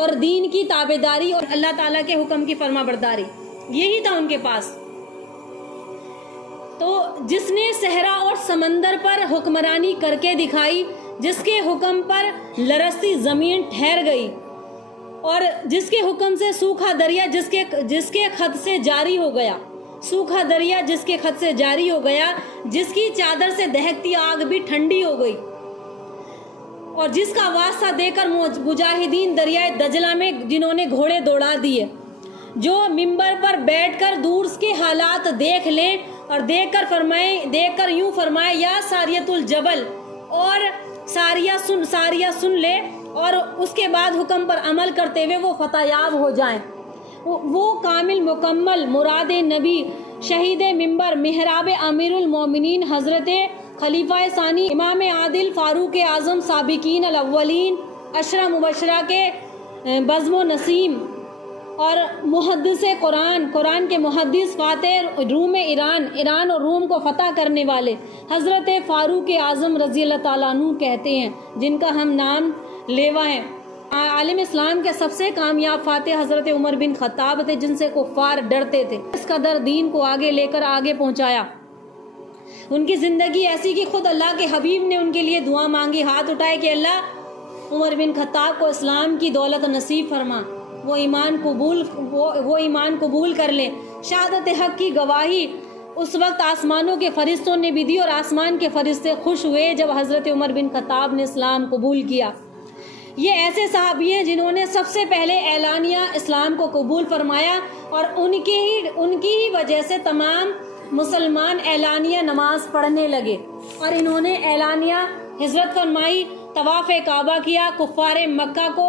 اور دین کی تابعداری اور اللہ تعالیٰ کے حکم کی فرما برداری، یہی تھا ان کے پاس۔ تو جس نے صحرا اور سمندر پر حکمرانی کر کے دکھائی، جس کے حکم پر لرزتی زمین ٹھہر گئی، اور جس کے حکم سے سوکھا دریا جس کے خط سے جاری ہو گیا، سوکھا دریا جس کے خط سے جاری ہو گیا، جس کی چادر سے دہکتی آگ بھی ٹھنڈی ہو گئی، اور جس کا واسطہ دے کر مجاہدین دریائے دجلہ میں جنہوں نے گھوڑے دوڑا دیے، جو ممبر پر بیٹھ کر دور کے حالات دیکھ لیں اور دیکھ کر یوں فرمائے یا ساریت الجبل، اور ساریہ سن لے، اور اس کے بعد حکم پر عمل کرتے ہوئے وہ فتح یاب ہو جائیں۔ وہ کامل مکمل مراد نبی، شہید منبر، محراب امیر المومنین حضرت خلیفہ ثانی، امام عادل، فاروق اعظم، سابقین الاولین، عشرہ مبشرہ کے بزم و نسیم، اور محدث قرآن کے محدث، فاتح روم ایران اور روم کو فتح کرنے والے حضرت فاروق اعظم رضی اللہ تعالیٰ عنہ کہتے ہیں، جن کا ہم نام لیوا ہیں۔ عالم اسلام کے سب سے کامیاب فاتح حضرت عمر بن خطاب تھے، جن سے کفار ڈرتے تھے۔ اس قدر دین کو آگے لے کر آگے پہنچایا۔ ان کی زندگی ایسی کہ خود اللہ کے حبیب نے ان کے لیے دعا مانگی، ہاتھ اٹھائے کہ اللہ عمر بن خطاب کو اسلام کی دولت نصیب فرما، وہ ایمان قبول کر لے۔ شہادت حق کی گواہی اس وقت آسمانوں کے فرشتوں نے بھی دی، اور آسمان کے فرشتے خوش ہوئے جب حضرت عمر بن خطاب نے اسلام قبول کیا۔ یہ ایسے صحابی ہیں جنہوں نے سب سے پہلے اعلانیہ اسلام کو قبول فرمایا، اور ان کی ہی وجہ سے تمام مسلمان اعلانیہ نماز پڑھنے لگے، اور انہوں نے اعلانیہ ہجرت فرمائی، طواف کعبہ کیا، کفار مکہ کو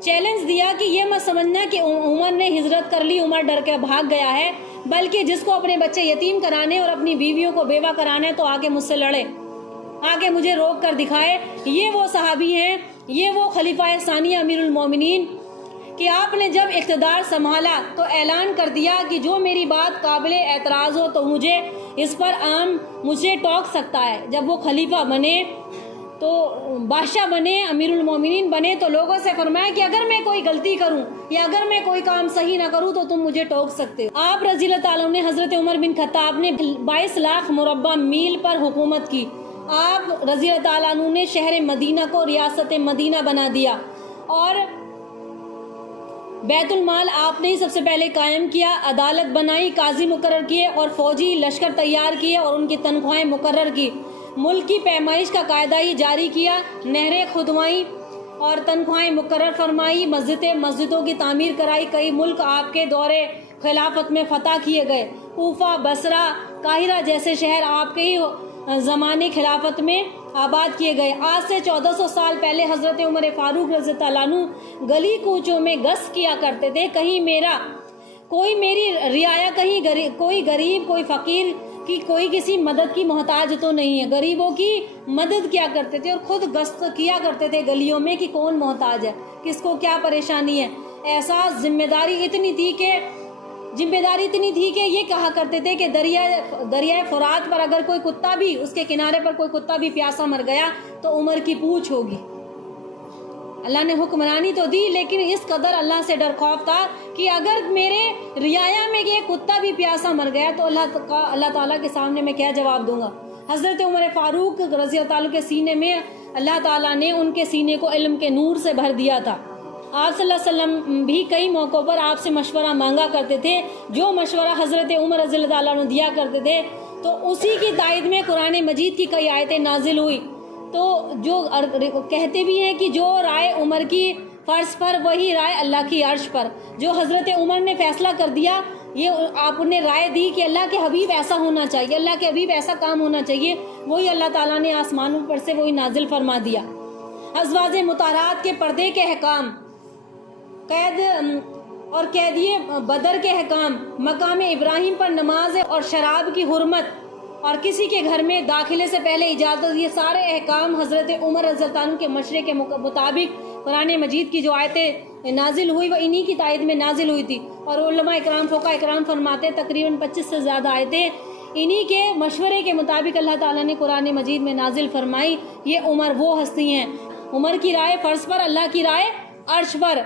چیلنج دیا کہ یہ مت سمجھنا کہ عمر نے ہجرت کر لی، عمر ڈر کے بھاگ گیا ہے، بلکہ جس کو اپنے بچے یتیم کرانے اور اپنی بیویوں کو بیوہ کرانا ہے تو آگے مجھ سے لڑے، آگے مجھے روک کر دکھائے۔ یہ وہ صحابی ہیں، یہ وہ خلیفہ ثانی امیر المومنین کہ آپ نے جب اقتدار سنبھالا تو اعلان کر دیا کہ جو میری بات قابل اعتراض ہو تو مجھے اس پر مجھے ٹوک سکتا ہے۔ جب وہ خلیفہ بنے تو بادشاہ بنے، امیر المومنین بنے، تو لوگوں سے فرمایا کہ اگر میں کوئی غلطی کروں یا اگر میں کوئی کام صحیح نہ کروں تو تم مجھے ٹوک سکتے ہو۔ آپ رضی اللہ تعالیٰ نے حضرت عمر بن خطاب نے 22 لاکھ مربع میل پر حکومت کی۔ آپ رضی اللہ تعالیٰ عنہ نے شہر مدینہ کو ریاست مدینہ بنا دیا، اور بیت المال آپ نے ہی سب سے پہلے قائم کیا، عدالت بنائی، قاضی مقرر کیے، اور فوجی لشکر تیار کیے اور ان کی تنخواہیں مقرر کی، ملک کی پیمائش کا قاعدہ ہی جاری کیا، نہریں کھدوائیں اور تنخواہیں مقرر فرمائی، مسجدوں کی تعمیر کرائی۔ کئی ملک آپ کے دور خلافت میں فتح کیے گئے، کوفہ، بصرہ، قاہرہ جیسے شہر آپ کے ہی زمانے خلافت میں آباد کیے گئے۔ آج سے 1400 سال پہلے حضرت عمر فاروق رضی اللہ عنہ گلی کوچوں میں گشت کیا کرتے تھے، کہیں میری رعایا، کہیں کوئی غریب، کوئی فقیر کی، کوئی کسی مدد کی محتاج تو نہیں ہے، غریبوں کی مدد کیا کرتے تھے، اور خود گشت کیا کرتے تھے گلیوں میں کہ کون محتاج ہے، کس کو کیا پریشانی ہے۔ احساس ذمہ داری اتنی تھی کہ یہ کہا کرتے تھے کہ دریائے فرات پر اگر کوئی کتا بھی، اس کے کنارے پر کوئی کتا بھی پیاسا مر گیا تو عمر کی پوچھ ہوگی۔ اللہ نے حکمرانی تو دی، لیکن اس قدر اللہ سے ڈر خوف تھا کہ اگر میرے رعایا میں یہ کتا بھی پیاسا مر گیا تو اللہ تعالیٰ کے سامنے میں کیا جواب دوں گا۔ حضرت عمر فاروق رضی اللہ تعالیٰ کے سینے میں اللہ تعالیٰ نے ان کے سینے کو علم کے نور سے بھر دیا تھا۔ آپ صلی اللہ علیہ وسلم بھی کئی موقعوں پر آپ سے مشورہ مانگا کرتے تھے، جو مشورہ حضرت عمر رضی اللہ تعالیٰ عنہ دیا کرتے تھے تو اسی کی تائید میں قرآن مجید کی کئی آیتیں نازل ہوئی۔ تو جو کہتے بھی ہیں کہ جو رائے عمر کی فرض پر وہی رائے اللہ کی عرش پر، جو حضرت عمر نے فیصلہ کر دیا، یہ آپ نے رائے دی کہ اللہ کے حبیب ایسا ہونا چاہیے، اللہ کے حبیب ایسا کام ہونا چاہیے، وہی اللہ تعالیٰ نے آسمانوں پر سے وہی نازل فرما دیا۔ ازواج مطہرات کے پردے کے احکام، قید اور قیدی بدر کے حکام، مقام ابراہیم پر نماز اور شراب کی حرمت، اور کسی کے گھر میں داخلے سے پہلے اجازت، یہ سارے احکام حضرت عمر رضی اللہ عنہ کے مشورے کے مطابق قرآن مجید کی جو آیتیں نازل ہوئی وہ انہی کی تائید میں نازل ہوئی تھی، اور علماء اکرام، فقہاء اکرام فرماتے تقریباً 25 سے زیادہ آیتیں انہی کے مشورے کے مطابق اللہ تعالیٰ نے قرآن مجید میں نازل فرمائی۔ یہ عمر وہ ہستی ہیں، عمر کی رائے فرض پر، اللہ کی رائے عرش پر۔